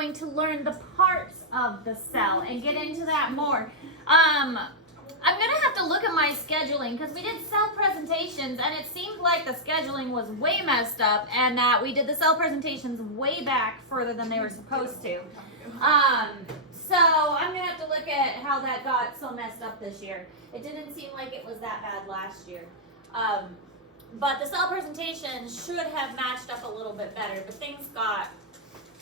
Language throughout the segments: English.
going to learn the parts of the cell and get into that more. I'm gonna have to look at my scheduling because we did cell presentations and it seemed like the scheduling was way messed up and that we did the cell presentations way back further than they were supposed to. So I'm gonna have to look at how that got so messed up this year. It didn't seem like it was that bad last year. But the cell presentation should have matched up a little bit better, but things got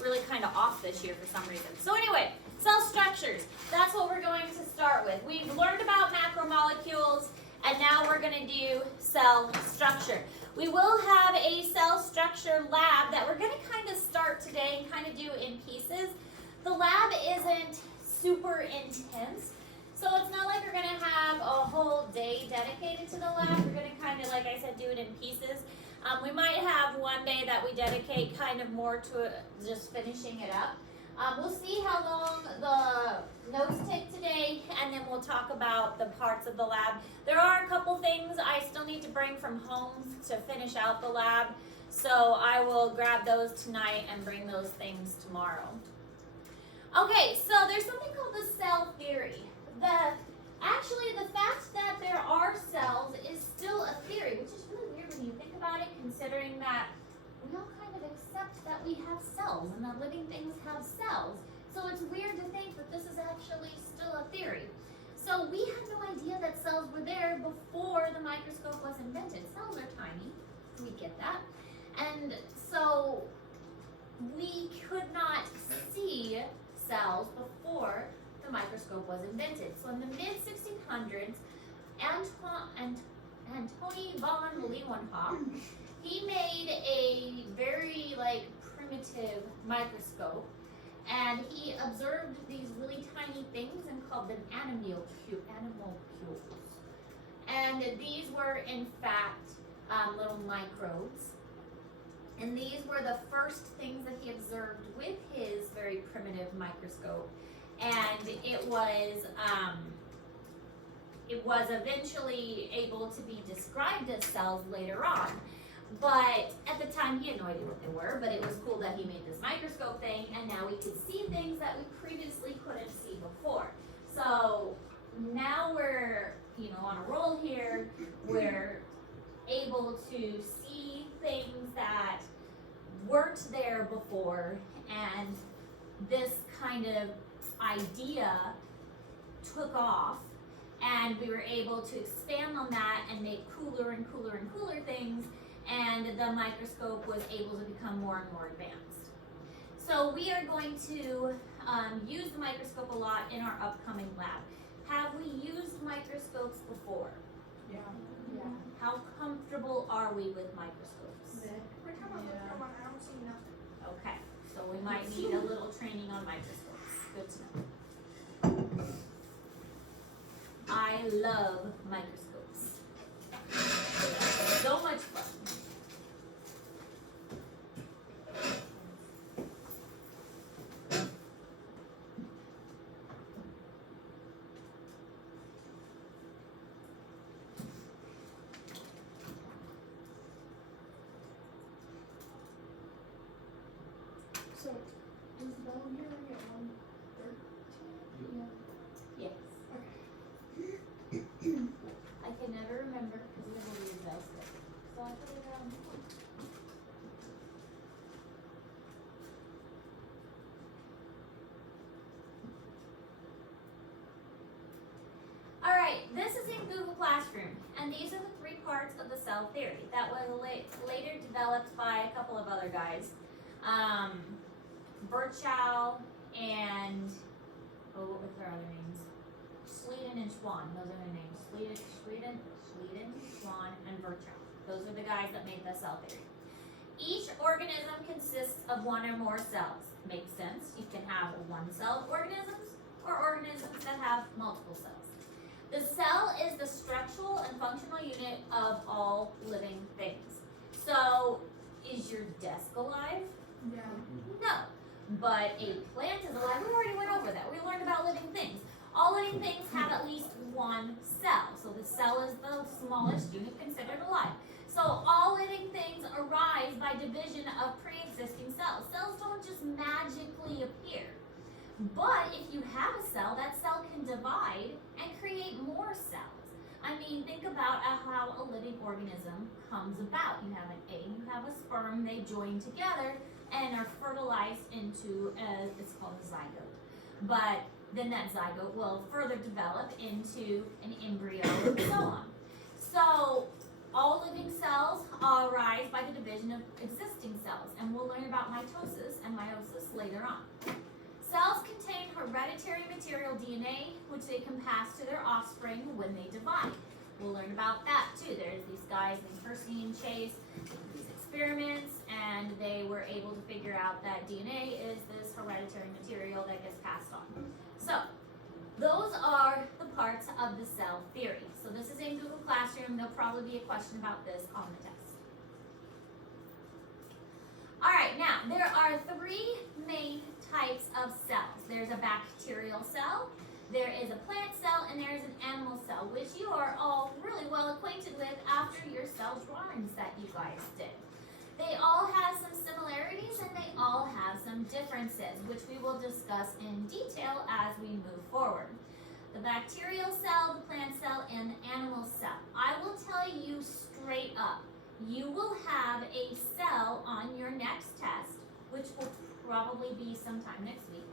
really kind of off this year for some reason. So anyway, cell structures, that's what we're going to start with. We've learned about macromolecules, and now we're going to do cell structure. We will have a cell structure lab that we're going to kind of start today and kind of do in pieces. The lab isn't super intense, so it's not like we're going to have a whole day dedicated to the lab. We're going to kind of, like I said, do it in pieces. We might have one day that we dedicate kind of more to just finishing it up. We'll see how long the notes take today, and then we'll talk about the parts of the lab. There are a couple things I still need to bring from home to finish out the lab, so I will grab those tonight and bring those things tomorrow. Okay, so there's something called the cell theory. Actually, the fact that there are cells is still a theory, which is really weird when you think about it, considering that we all kind of accept that we have cells and that living things have cells. So it's weird to think that this is actually still a theory. So we had no idea that cells were there before the microscope was invented. Cells are tiny, we get that. And so we could not see cells before the microscope was invented. So in the mid-1600s, Antoni von Leeuwenhoek, he made a very primitive microscope, and he observed these really tiny things and called them animalcules. And these were in fact little microbes. And these were the first things that he observed with his very primitive microscope. And it was eventually able to be described as cells later on. But at the time, he had no idea what they were, but it was cool that he made this microscope thing, and now we could see things that we previously couldn't see before. So now we're, on a roll here. We're able to see things that weren't there before, and this kind of idea took off, and we were able to expand on that and make cooler and cooler and cooler things, and the microscope was able to become more and more advanced. So we are going to use the microscope a lot in our upcoming lab. Have we used microscopes before? Yeah. How comfortable are we with microscopes? Every time I look at one, I don't see nothing. Okay, so we might need a little training on microscopes. Good to know. I love microscopes. So much fun. So, is Bell here at 1:13? Yes. Okay. I can never remember because we have a weird bell schedule. So I put it down. Alright, this is in Google Classroom, and these are the three parts of the cell theory that was later developed by a couple of other guys. Virchow and, what was their other names? Schleiden and Schwann, those are their names. Schleiden, Schwann, and Virchow. Those are the guys that made the cell theory. Each organism consists of one or more cells. Makes sense. You can have one-celled organisms or organisms that have multiple cells. The cell is the structural and functional unit of all living things. So, is your desk alive? Yeah. No. But a plant is alive. We already went over that. We learned about living things. All living things have at least one cell. So the cell is the smallest unit considered alive. So all living things arise by division of pre-existing cells. Cells don't just magically appear. But if you have a cell, that cell can divide and create more cells. I mean, think about how a living organism comes about. You have an egg, you have a sperm, they join together and are fertilized into it's called a zygote. But then that zygote will further develop into an embryo and so on. So all living cells arise by the division of existing cells, and we'll learn about mitosis and meiosis later on. Cells contain hereditary material DNA, which they can pass to their offspring when they divide. We'll learn about that too. There's these guys named Percy and Chase, these experiments, and they were able to figure out that DNA is this hereditary material that gets passed on. So, those are the parts of the cell theory. So this is in Google Classroom. There'll probably be a question about this on the test. All right, now there are three main types of cells. There's a bacterial cell, there is a plant cell, and there is an animal cell, which you are all really well acquainted with after your cell drawings that you guys did. They all have some similarities and they all have some differences, which we will discuss in detail as we move forward. The bacterial cell, the plant cell, and the animal cell. I will tell you straight up, you will have a cell on your next test, which will probably be sometime next week.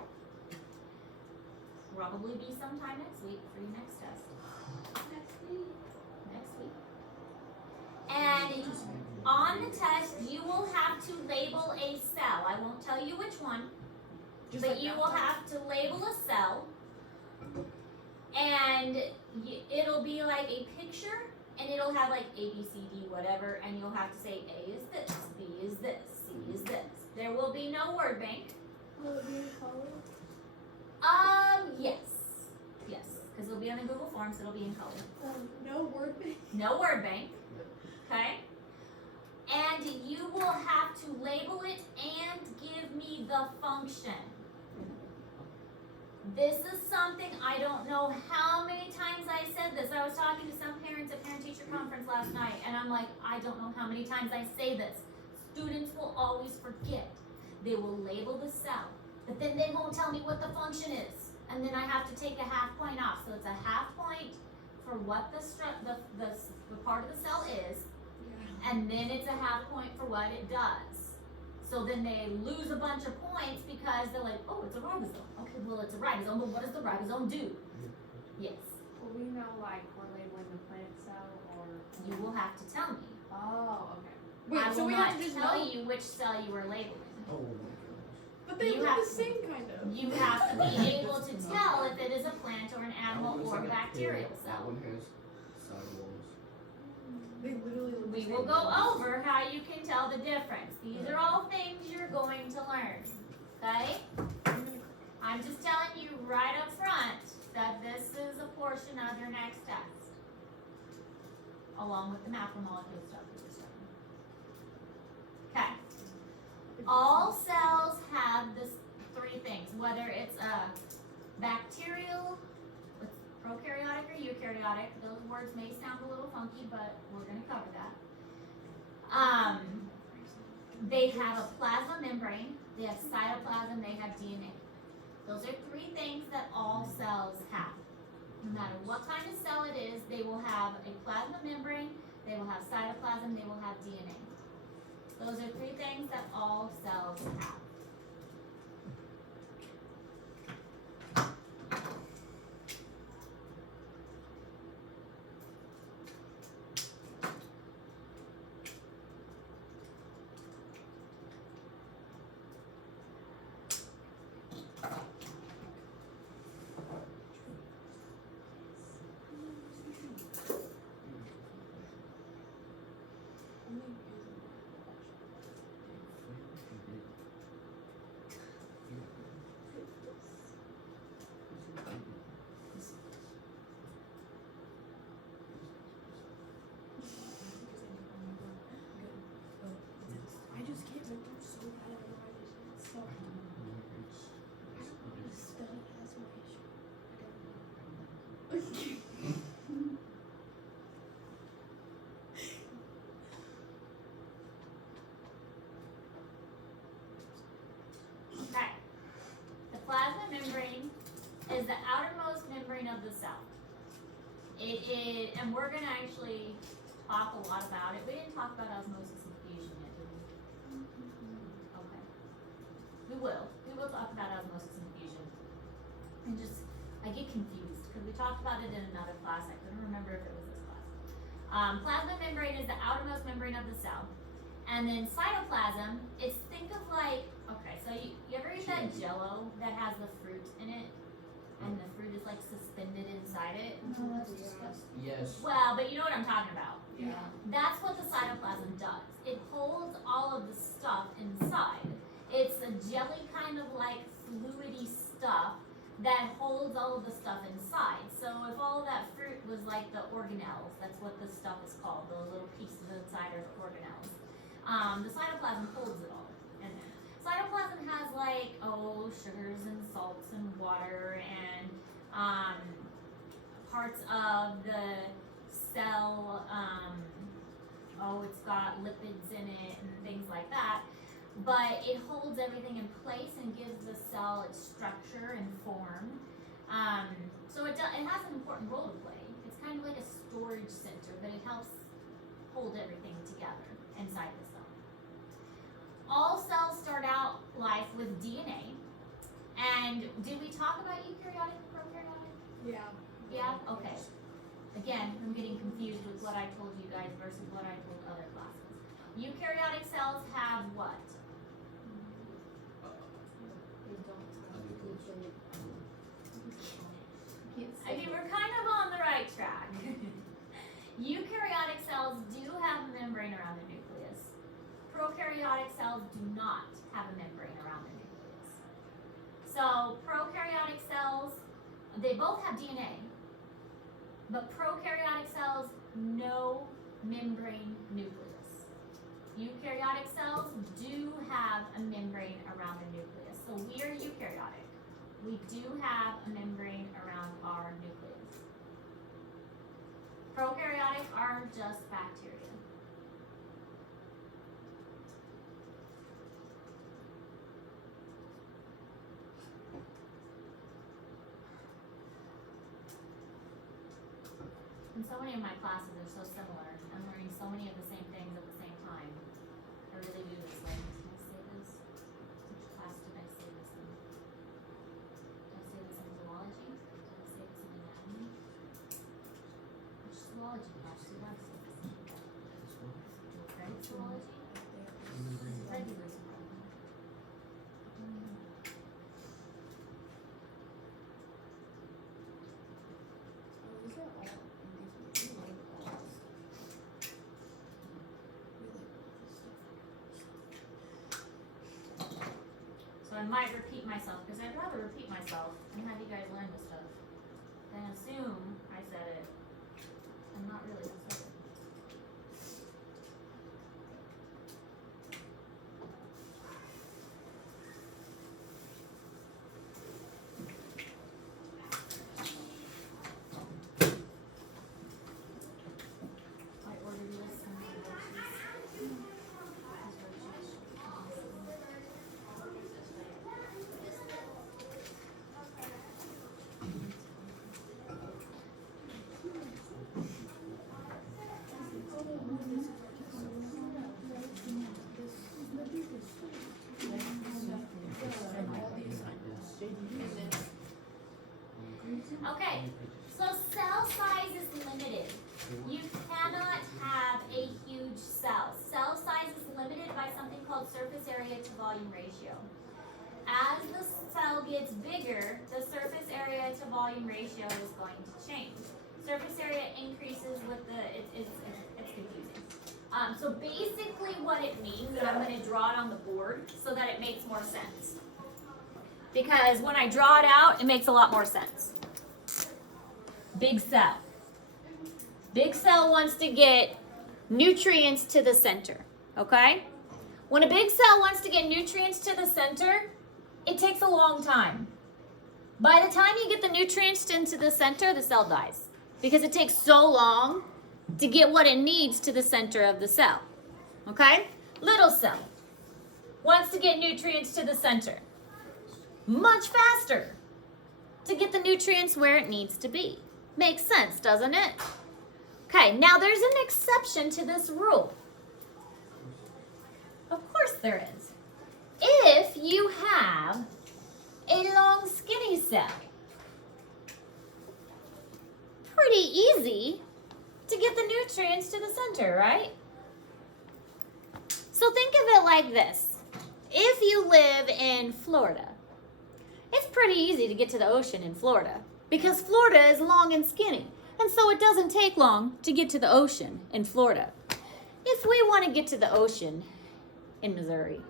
Probably be sometime next week for your next test. Next week. And on the test, you will have to label a cell. I won't tell you which one, but you will have to label a cell. And it'll be like a picture, and it'll have like A, B, C, D, whatever, and you'll have to say A is this, B is this, C is this. There will be no word bank. Will it be in color? Yes. Yes, because it'll be on the Google Forms, it'll be in color. No word bank. No word bank, okay? And you will have to label it and give me the function. This is something I don't know how many times I said this. I was talking to some parents at parent-teacher conference last night, and I'm like, I don't know how many times I say this. Students will always forget. They will label the cell, but then they won't tell me what the function is. And then I have to take a half point off. So it's a half point for what the part of the cell is, and then it's a half point for what it does. So then they lose a bunch of points because they're like, oh, it's a ribosome. Okay, well, it's a ribosome, but what does the ribosome do? Yes. Will we know, like, we're labeling the plant cell, or? You will have to tell me. Oh, okay. Wait, I so will we not have to just tell know? you which cell you are labeling. Oh my gosh. But they You look have the to- same kind of. You have to be able to tell if it is a plant or an animal or a bacterial That cell. one has sidewalls. They literally look the We same. will go over how you can tell the difference. These are all things you're going to learn, okay? I'm just telling you right up front that this is a portion of your next test, along with the macromolecule stuff that we're studying. Okay. All cells have this three things, whether it's a bacterial, it's prokaryotic or eukaryotic. Those words may sound a little funky, but we're going to cover that. They have a plasma membrane, they have cytoplasm, they have DNA. Those are three things that all cells have. No matter what kind of cell it is, they will have a plasma membrane, they will have cytoplasm, they will have DNA. Those are three things that all cells have. plasma membrane is the outermost membrane of the cell. It is, and we're gonna actually talk a lot about it. We didn't talk about osmosis and fusion yet, did we? Okay. We will. We will talk about osmosis and fusion. And just, I get confused because we talked about it in another class. I couldn't remember if it was this class. Plasma membrane is the outermost membrane of the cell. And then cytoplasm, it's, think of like, okay, so you ever eat that Jell-O that has the fruit in it? And the fruit is like suspended inside it? No, that's disgusting. Yes. Well, but you know what I'm talking about. Yeah. That's what the cytoplasm does. It holds all of the stuff inside. It's a jelly kind of like fluidy stuff that holds all of the stuff inside. So if all of that fruit was like the organelles, that's what this stuff is called. Those little pieces inside are the organelles. The cytoplasm holds it all in there. Cytoplasm has like, sugars and salts and water and parts of the cell, it's got lipids in it and things like that. But it holds everything in place and gives the cell its structure and form. So it has an important role to play. It's kind of like a storage center, but it helps hold everything together inside the cell. All cells start out life with DNA. And did we talk about eukaryotic and prokaryotic? Yeah. Yeah? Okay. Again, I'm getting confused with what I told you guys versus what I told other classes. Eukaryotic cells have what? I mean, we're kind of on the right track. Eukaryotic cells do have a membrane around the nucleus. Prokaryotic cells do not have a membrane around the nucleus. So prokaryotic cells, they both have DNA, but prokaryotic cells, no membrane nucleus. Eukaryotic cells do have a membrane around the nucleus. So we are eukaryotic. We do have a membrane around our nucleus. Prokaryotic are just bacteria. And so many of my classes are so similar. I'm learning so many of the same things at the same time. I really do this. Like, can I say this? Which class did I say this in? Did I say this in zoology? Did I say this in anatomy? Which zoology class did I say this in? Right? Zoology? Regular zoology. These are all So I might repeat myself because I'd rather repeat myself and have you guys learn this stuff than assume I said it and not really have said it. I ordered this and the worksheets. Okay, so cell size is limited. You cannot have a huge cell. Cell size is limited by something called surface area to volume ratio. As the cell gets bigger, the surface area to volume ratio is going to change. Surface area increases with the, it's confusing. So basically what it means, and I'm going to draw it on the board so that it makes more sense. Because when I draw it out, it makes a lot more sense. Big cell. Big cell wants to get nutrients to the center, okay? When a big cell wants to get nutrients to the center, it takes a long time. By the time you get the nutrients into the center, the cell dies. Because it takes so long to get what it needs to the center of the cell, okay? Little cell wants to get nutrients to the center. much faster to get the nutrients where it needs to be. Makes sense, doesn't it? Okay, now there's an exception to this rule. Of course there is. If you have a long skinny cell, pretty easy to get the nutrients to the center, right? So think of it like this. If you live in Florida, it's pretty easy to get to the ocean in Florida because Florida is long and skinny. And so it doesn't take long to get to the ocean in Florida. If we want to get to the ocean in Missouri,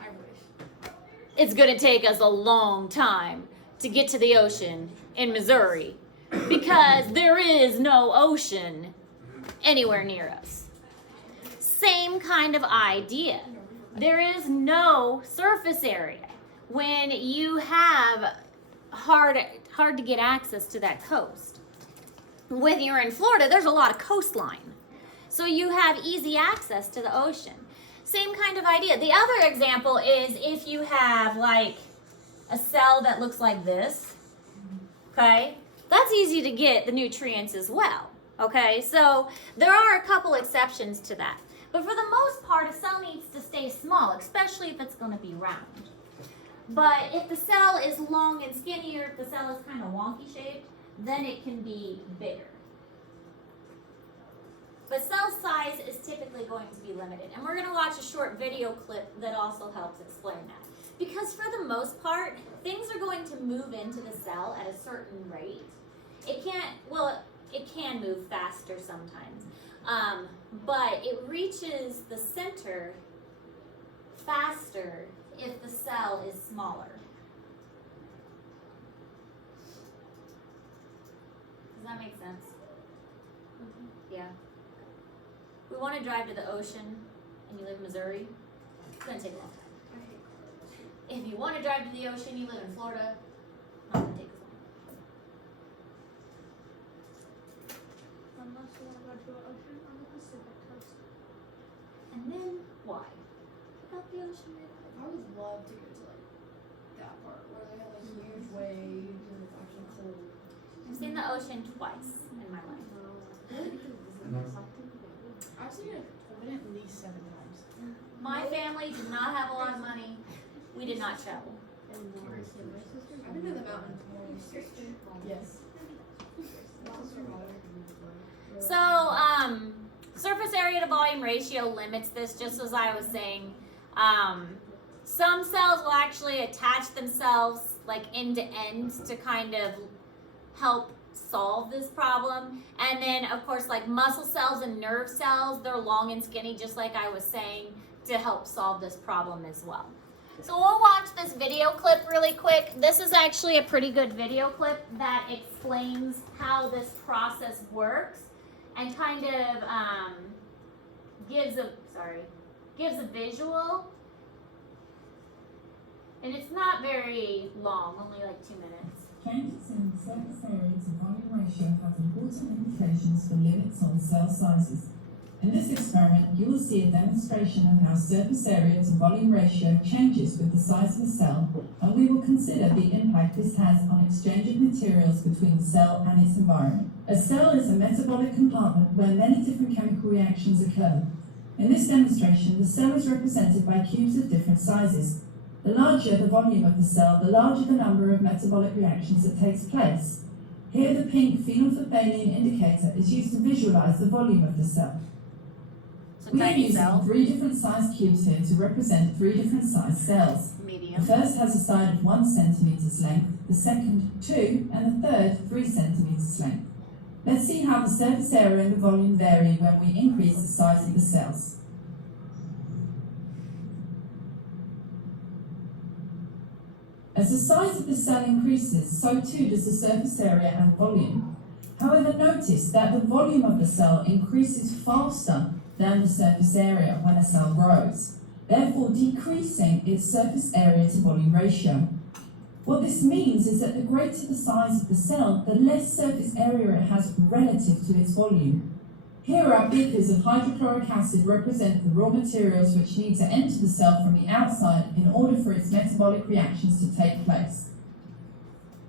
I wish. it's going to take us a long time to get to the ocean in Missouri because there is no ocean anywhere near us. Same kind of idea. There is no surface area when you have hard to get access to that coast. When you're in Florida, there's a lot of coastline. So you have easy access to the ocean. Same kind of idea. The other example is if you have like a cell that looks like this, okay? That's easy to get the nutrients as well, okay? So there are a couple exceptions to that. But for the most part, a cell needs to stay small, especially if it's going to be round. But if the cell is long and skinny, or if the cell is kind of wonky shaped, then it can be bigger. But cell size is typically going to be limited. And we're going to watch a short video clip that also helps explain that. Because for the most part, things are going to move into the cell at a certain rate. It can move faster sometimes. But it reaches the center faster if the cell is smaller. Does that make sense? Yeah. We want to drive to the ocean and you live in Missouri, it's going to take a long time. If you want to drive to the ocean, you live in Florida, not going to take as long. Unless you want to go to an ocean on the Pacific coast. And then why? Without the ocean, I would love to go to like that part where they have like huge waves and it's actually cold. I've seen the ocean twice in my life. I've seen it at least 7 times. My family did not have a lot of money. We did not travel. I've been to the mountains more than my sister. Yes. So, surface area to volume ratio limits this, just as I was saying. Some cells will actually attach themselves like end to end to kind of help solve this problem. And then, of course, like muscle cells and nerve cells, they're long and skinny, just like I was saying, to help solve this problem as well. So we'll watch this video clip really quick. This is actually a pretty good video clip that explains how this process works and kind of gives a visual. And it's not very long, only like 2 minutes. Changes in surface area to volume ratio have important implications for limits on cell sizes. In this experiment, you will see a demonstration of how surface area to volume ratio changes with the size of the cell, and we will consider the impact this has on exchange of materials between the cell and its environment. A cell is a metabolic compartment where many different chemical reactions occur. In this demonstration, the cell is represented by cubes of different sizes. The larger the volume of the cell, the larger the number of metabolic reactions that takes place. Here, the pink phenolphthalein indicator is used to visualize the volume of the cell. So We are tiny using cell, 3 different size cubes here to represent 3 different size cells. The medium. first has a side of 1 centimeters length, the second 2, and the third 3 centimeters length. Let's see how the surface area and the volume vary when we increase the size of the cells. As the size of the cell increases, so too does the surface area and volume. However, notice that the volume of the cell increases faster than the surface area when a cell grows, therefore decreasing its surface area to volume ratio. What this means is that the greater the size of the cell, the less surface area it has relative to its volume. Here our beakers of hydrochloric acid represent the raw materials which need to enter the cell from the outside in order for its metabolic reactions to take place.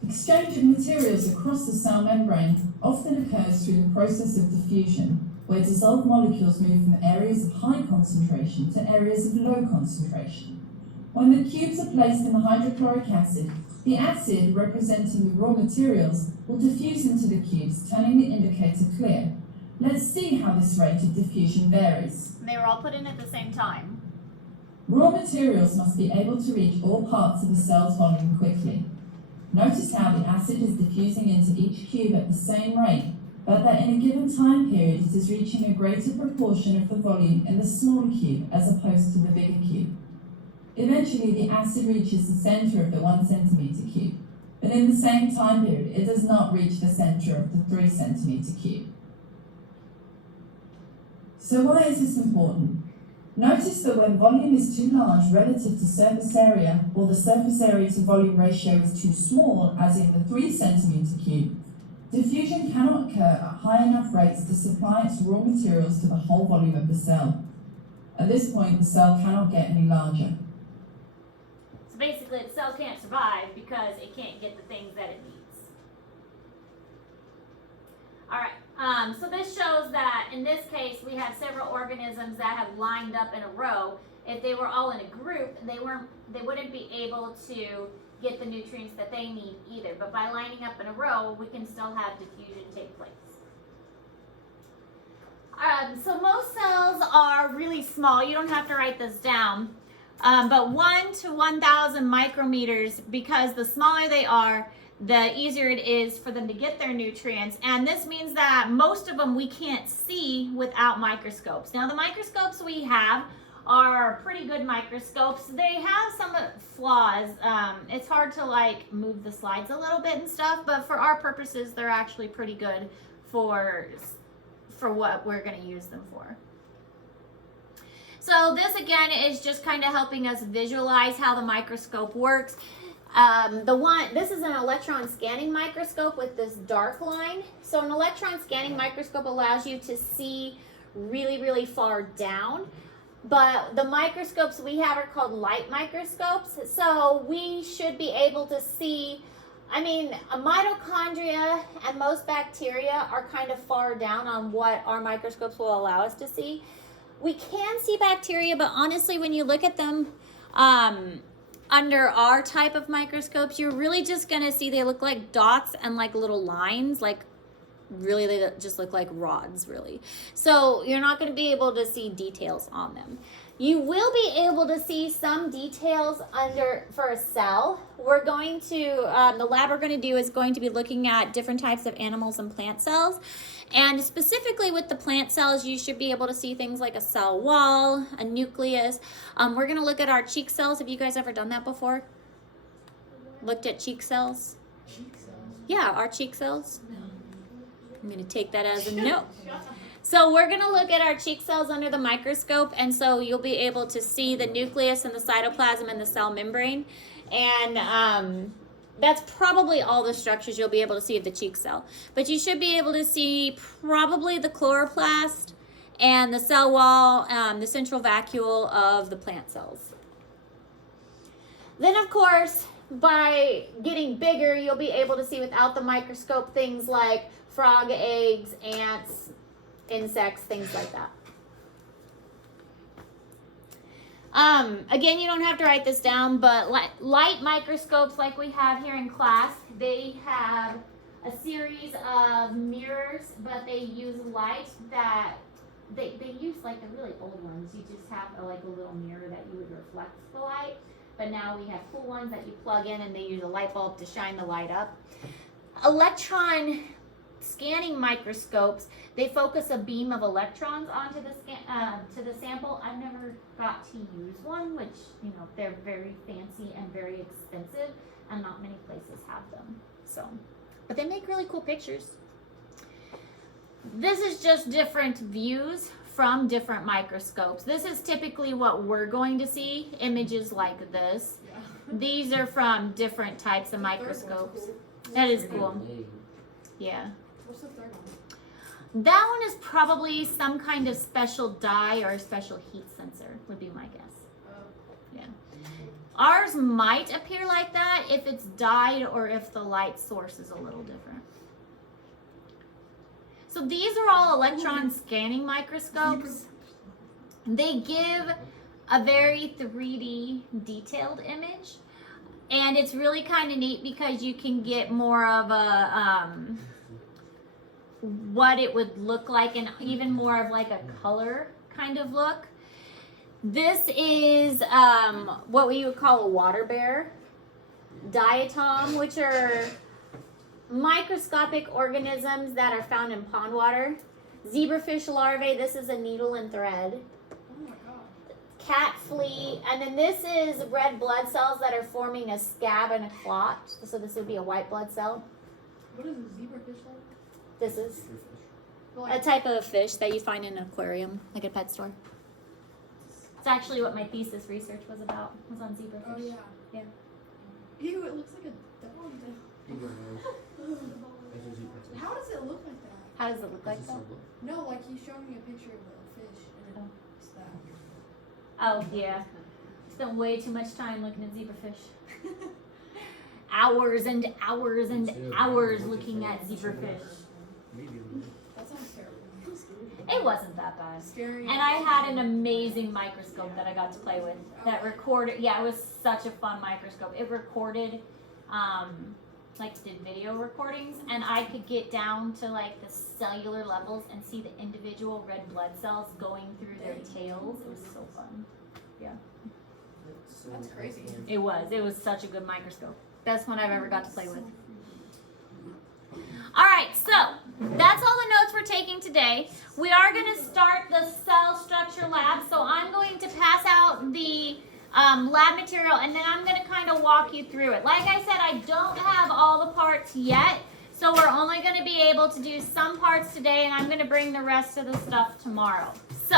Exchange of materials across the cell membrane often occurs through the process of diffusion, where dissolved molecules move from areas of high concentration to areas of low concentration. When the cubes are placed in the hydrochloric acid, the acid representing the raw materials will diffuse into the cubes, turning the indicator clear. Let's see how this rate of diffusion varies. They were all put in at the same time. Raw materials must be able to reach all parts of the cell's volume quickly. Notice how the acid is diffusing into each cube at the same rate, but that in a given time period it is reaching a greater proportion of the volume in the small cube as opposed to the bigger cube. Eventually the acid reaches the center of the 1 centimeter cube, but in the same time period it does not reach the center of the 3 centimeter cube. So why is this important? Notice that when volume is too large relative to surface area, or the surface area to volume ratio is too small, as in the 3 centimeter cube, diffusion cannot occur at high enough rates to supply its raw materials to the whole volume of the cell. At this point, the cell cannot get any larger. So basically, the cell can't survive because it can't get the things that it needs. All right. So this shows that in this case we have several organisms that have lined up in a row. If they were all in a group, they wouldn't be able to get the nutrients that they need either. But by lining up in a row, we can still have diffusion take place. So most cells are really small. You don't have to write this down. But 1 to 1,000 micrometers, because the smaller they are, the easier it is for them to get their nutrients. And this means that most of them we can't see without microscopes. Now the microscopes we have are pretty good microscopes. They have some flaws. It's hard to like move the slides a little bit and stuff, but for our purposes they're actually pretty good for what we're going to use them for. So this again is just kind of helping us visualize how the microscope works. This is an electron scanning microscope with this dark line. So an electron scanning microscope allows you to see really, really far down. But the microscopes we have are called light microscopes. So we should be able to see, mitochondria and most bacteria are kind of far down on what our microscopes will allow us to see. We can see bacteria, but honestly, when you look at them, under our type of microscopes, you're really just gonna see they look like dots and like little lines, like really they just look like rods, really. So you're not gonna be able to see details on them. You will be able to see some details for a cell. We're going to, the lab we're gonna do is going to be looking at different types of animals and plant cells. And specifically with the plant cells, you should be able to see things like a cell wall, a nucleus. We're going to look at our cheek cells. Have you guys ever done that before? Looked at cheek cells? Cheek cells. Yeah, our cheek cells. I'm going to take that as a no. So we're going to look at our cheek cells under the microscope, and so you'll be able to see the nucleus and the cytoplasm and the cell membrane. And that's probably all the structures you'll be able to see of the cheek cell. But you should be able to see probably the chloroplast and the cell wall, the central vacuole of the plant cells. Then, of course, by getting bigger, you'll be able to see without the microscope things like frog eggs, ants, insects, things like that. Again, you don't have to write this down, but light microscopes like we have here in class, they have a series of mirrors, but they use light that they use like the really old ones. You just have a little mirror that you would reflect the light, but now we have cool ones that you plug in and they use a light bulb to shine the light up. Electron scanning microscopes, they focus a beam of electrons onto to the sample. I've never got to use one, which, they're very fancy and very expensive, and not many places have them. So, but they make really cool pictures. This is just different views from different microscopes. This is typically what we're going to see, images like this. Yeah. These are from different types of microscopes. That is cool. Yeah. What's the third one? That one is probably some kind of special dye or a special heat sensor, would be my guess. Yeah. Ours might appear like that if it's dyed or if the light source is a little different. So these are all electron scanning microscopes. They give a very 3D detailed image. And it's really kind of neat because you can get more of a, what it would look like and even more of like a color kind of look. This is what we would call a water bear, diatom, which are microscopic organisms that are found in pond water. Zebrafish larvae, this is a needle and thread. Oh my god. Cat flea, and then this is red blood cells that are forming a scab and a clot. So this would be a white blood cell. What is a zebrafish like? This is But a like, type of fish that you find in an aquarium, like a pet store. It's actually what my thesis research was about, was on zebrafish. oh yeah. Yeah. Ew, it looks like a dog. How does it look like that? How does it look like that? No, like you showed me a picture of a fish and it's that. Oh, yeah. Spent way too much time looking at zebrafish. Hours and hours and hours looking at zebrafish. That sounds terrible. It wasn't that bad. Scary. And I had an amazing microscope that I got to play with that recorded. Yeah, it was such a fun microscope. It recorded, like did video recordings, and I could get down to like the cellular levels and see the individual red blood cells going through their tails. It was so fun. That's crazy. It was such a good microscope. Best one I've ever got to play with. All right, so that's all the notes we're taking today. We are going to start the cell structure lab. So I'm going to pass out the lab material, and then I'm going to kind of walk you through it. Like I said, I don't have all the parts yet, so we're only going to be able to do some parts today, and I'm going to bring the rest of the stuff tomorrow. So